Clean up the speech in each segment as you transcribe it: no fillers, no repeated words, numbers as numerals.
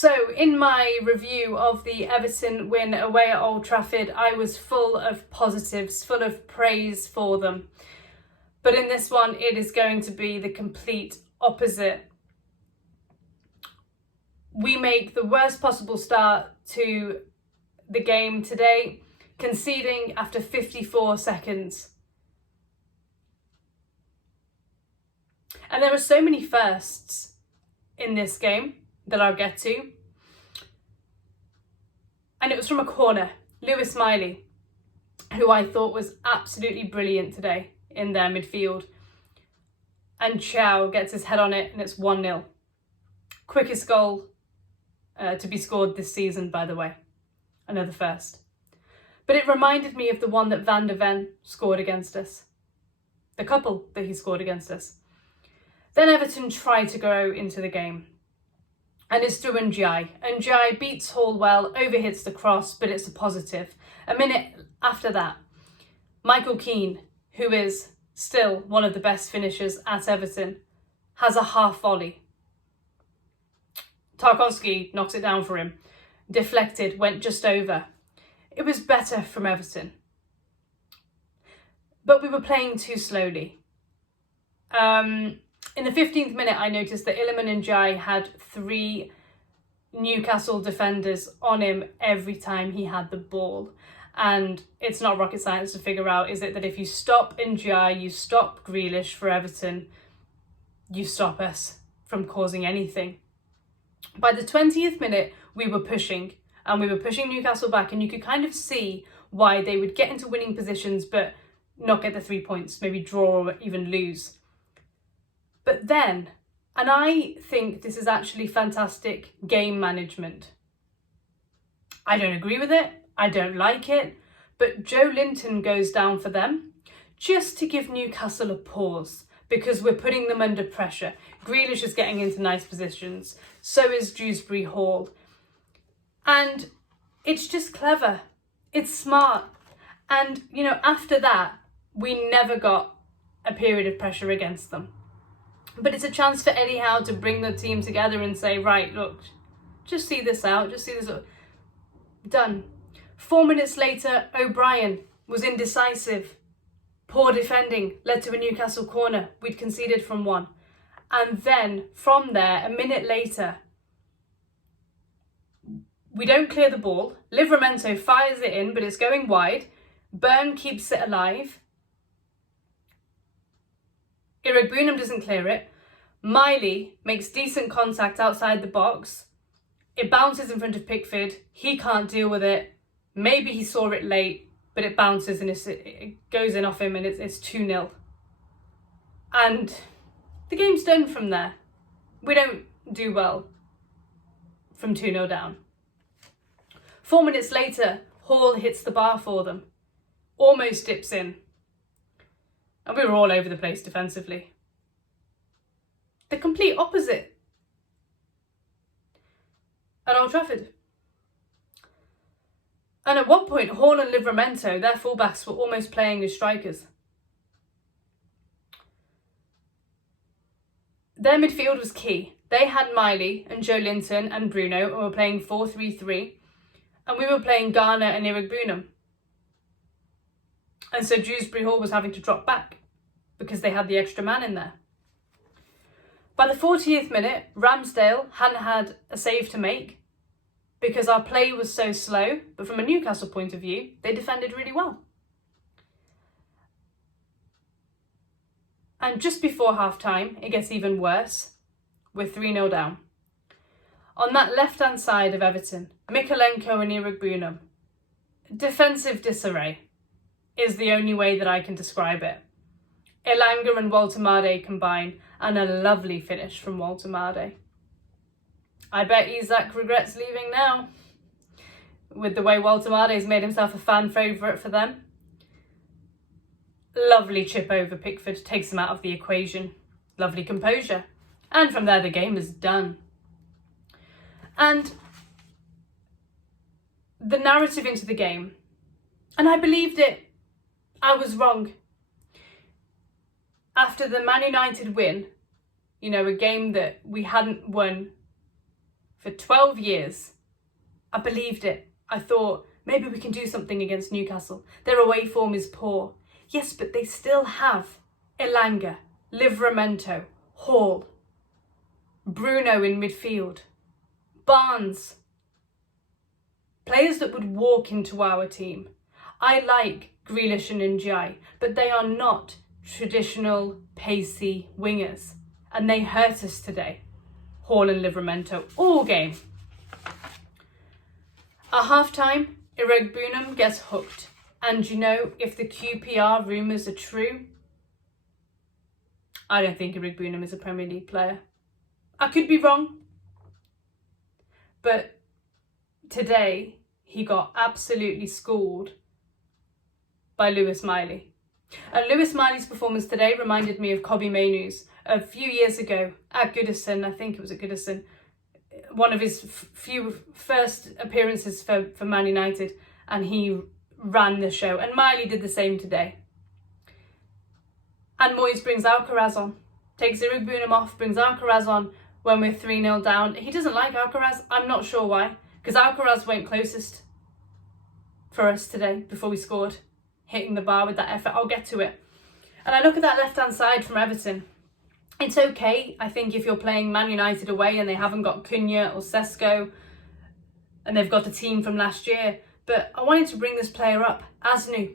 So in my review of the Everton win away at Old Trafford, I was full of positives, full of praise for them. But in this one, it is going to be the complete opposite. We make the worst possible start to the game today, conceding after 54 seconds. And there are so many firsts in this game that I'll get to. And it was from a corner. Lewis Miley, who I thought was absolutely brilliant today in their midfield. And Chow gets his head on it and it's 1-0. Quickest goal to be scored this season, by the way. Another first. But it reminded me of the one that Van der Ven scored against us. The couple that he scored against us. Then Everton tried to go into the game. And it's through Ndiaye. Ndiaye beats Hall well, overhits the cross, but it's a positive. A minute after that, Michael Keane, who is still one of the best finishers at Everton, has a half volley. Tarkowski knocks it down for him. Deflected, went just over. It was better from Everton. But we were playing too slowly. In the 15th minute, I noticed that Iliman Ndiaye had 3 Newcastle defenders on him every time he had the ball. And it's not rocket science to figure out, is it, that if you stop Ndiaye, you stop Grealish for Everton, you stop us from causing anything. By the 20th minute, we were pushing, and we were pushing Newcastle back, and you could kind of see why they would get into winning positions, but not get the 3 points, maybe draw or even lose. But then, and I think this is actually fantastic game management. I don't agree with it, I don't like it, but Joe Linton goes down for them just to give Newcastle a pause because we're putting them under pressure. Grealish is getting into nice positions, so is Dewsbury Hall. And it's just clever, it's smart. And, you know, after that, we never got a period of pressure against them. But it's a chance for Eddie Howe to bring the team together and say, right, look, just see this out, just see this out. Done. 4 minutes later, O'Brien was indecisive. Poor defending led to a Newcastle corner. We'd conceded from one. And then from there, a minute later, we don't clear the ball. Livramento fires it in, but it's going wide. Byrne keeps it alive. Iroegbunam doesn't clear it. Miley makes decent contact outside the box. It bounces in front of Pickford. He can't deal with it. Maybe he saw it late, but it bounces and it goes in off him and it's 2-0. And the game's done from there. We don't do well from 2-0 down. 4 minutes later, Hall hits the bar for them. Almost dips in. And we were all over the place defensively. The complete opposite at Old Trafford. And at one point, Hall and Livramento, their fullbacks, were almost playing as strikers. Their midfield was key. They had Miley and Joe Linton and Bruno, and were playing 4-3-3. And we were playing Garner and Iroegbunam. And so Dewsbury Hall was having to drop back because they had the extra man in there. By the 40th minute, Ramsdale hadn't had a save to make because our play was so slow, but from a Newcastle point of view, they defended really well. And just before half-time, it gets even worse. We're 3-0 down. On that left-hand side of Everton, Mykolenko and Iroegbunam. Defensive disarray is the only way that I can describe it. Elanga and Woltemade combine, and a lovely finish from Woltemade. I bet Isak regrets leaving now, with the way Woltemade's made himself a fan favourite for them. Lovely chip over Pickford, takes him out of the equation. Lovely composure. And from there the game is done. And the narrative into the game, and I believed it, I was wrong. After the Man United win, you know, a game that we hadn't won For 12 years, I believed it. I thought, maybe we can do something against Newcastle. Their away form is poor. Yes, but they still have Elanga, Livramento, Hall, Bruno in midfield, Barnes. Players that would walk into our team. I like Grealish and Ndiaye, but they are not traditional pacey wingers. And they hurt us today. Hall and Livramento, all game. At half-time, Iregbunam gets hooked. And you know, if the QPR rumours are true, I don't think Iregbunam is a Premier League player. I could be wrong. But today, he got absolutely schooled by Lewis Miley. And Lewis Miley's performance today reminded me of Kobbie Mainoo's a few years ago at Goodison. I think it was at Goodison. One of his few first appearances for Man United, and he ran the show. And Miley did the same today. And Moyes brings Alcaraz on, takes Iregbunam off, brings Alcaraz on when we're 3-0 down. He doesn't like Alcaraz. I'm not sure why, because Alcaraz went closest for us today before we scored, hitting the bar with that effort. I'll get to it. And I look at that left-hand side from Everton. It's okay, I think, if you're playing Man United away and they haven't got Cunha or Sesko and they've got the team from last year. But I wanted to bring this player up, Asnu.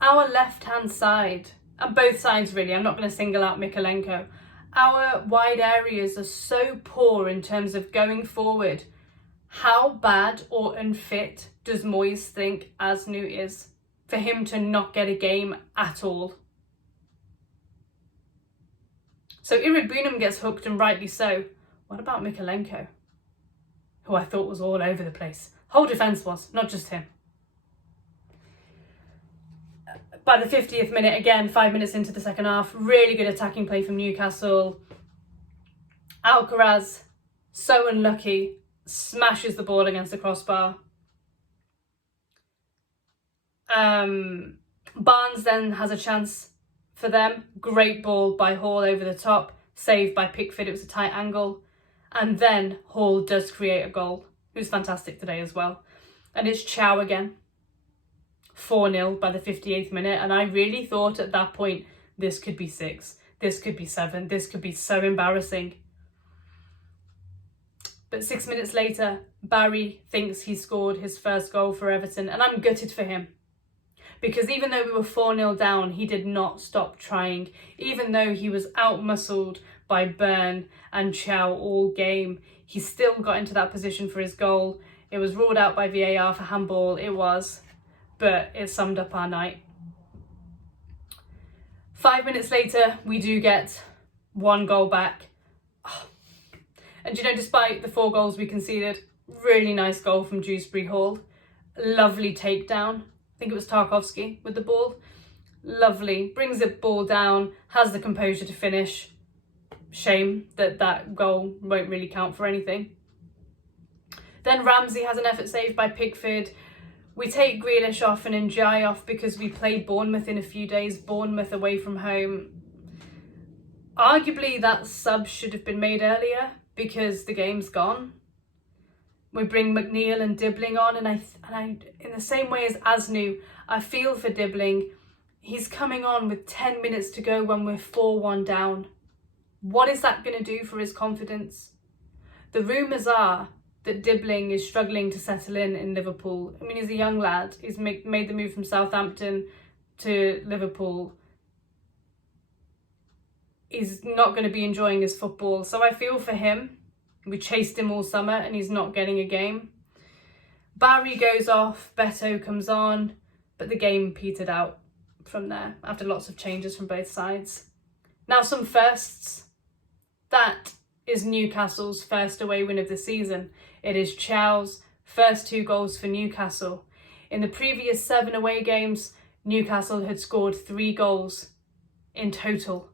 Our left-hand side, and both sides really, I'm not going to single out Mykolenko. Our wide areas are so poor in terms of going forward. How bad or unfit does Moyes think Asnu is for him to not get a game at all? So Iregbunam gets hooked, and rightly so. What about Mykolenko, who I thought was all over the place? Whole defence was, not just him. By the 50th minute, again, 5 minutes into the second half, really good attacking play from Newcastle. Alcaraz, so unlucky, smashes the ball against the crossbar. Barnes then has a chance for them. Great ball by Hall over the top, saved by Pickford. It was a tight angle. And then Hall does create a goal. It was fantastic today as well. And it's Chow again. 4-0 by the 58th minute. And I really thought at that point, this could be 6. This could be 7. This could be so embarrassing. But 6 minutes later, Barry thinks he scored his first goal for Everton. And I'm gutted for him. Because even though we were 4-0 down, he did not stop trying. Even though he was out-muscled by Byrne and Chow all game, he still got into that position for his goal. It was ruled out by VAR for handball. It was. But it summed up our night. 5 minutes later, we do get 1 goal back. Oh. And you know, despite the 4 goals we conceded, really nice goal from Dewsbury Hall. Lovely takedown. I think it was Tarkovsky with the ball. Lovely. Brings the ball down, has the composure to finish. Shame that that goal won't really count for anything. Then Ramsey has an effort saved by Pickford. We take Grealish off and Ndiaye off because we play Bournemouth in a few days. Bournemouth away from home. Arguably that sub should have been made earlier because the game's gone. We bring McNeil and Dibbling on, and I in the same way as Asnu, I feel for Dibbling. He's coming on with 10 minutes to go when we're 4-1 down. What is that going to do for his confidence? The rumours are that Dibbling is struggling to settle in Liverpool. I mean, he's a young lad. He's made the move from Southampton to Liverpool. He's not going to be enjoying his football, so I feel for him. We chased him all summer and he's not getting a game. Barry goes off, Beto comes on, but the game petered out from there after lots of changes from both sides. Now some firsts. That is Newcastle's first away win of the season. It is Chow's first 2 goals for Newcastle. In the previous 7 away games, Newcastle had scored 3 goals in total.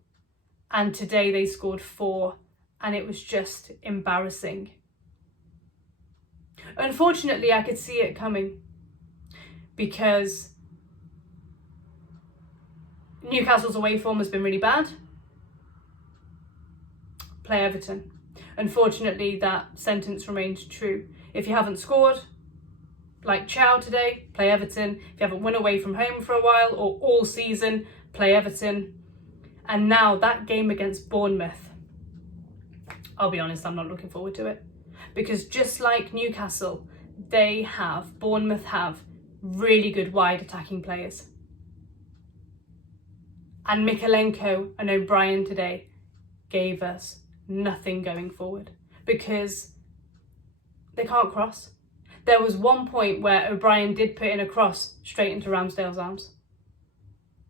And today they scored 4. And it was just embarrassing. Unfortunately, I could see it coming because Newcastle's away form has been really bad. play Everton. Unfortunately, that sentence remains true. If you haven't scored, like Chow today, play Everton. If you haven't won away from home for a while or all season, play Everton. And now that game against Bournemouth, I'll be honest, I'm not looking forward to it. Because just like Newcastle, Bournemouth have really good wide attacking players. And Mykolenko and O'Brien today gave us nothing going forward because they can't cross. There was one point where O'Brien did put in a cross straight into Ramsdale's arms.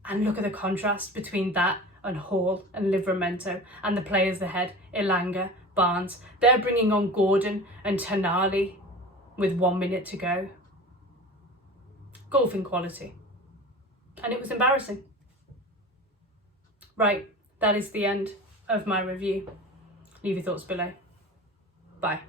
And look at the contrast between that and Hall and Livramento and the players ahead, Elanga, Barnes. They're bringing on Gordon and Tonali with 1 minute to go. Golfing quality. And it was embarrassing. Right, that is the end of my review. Leave your thoughts below. Bye.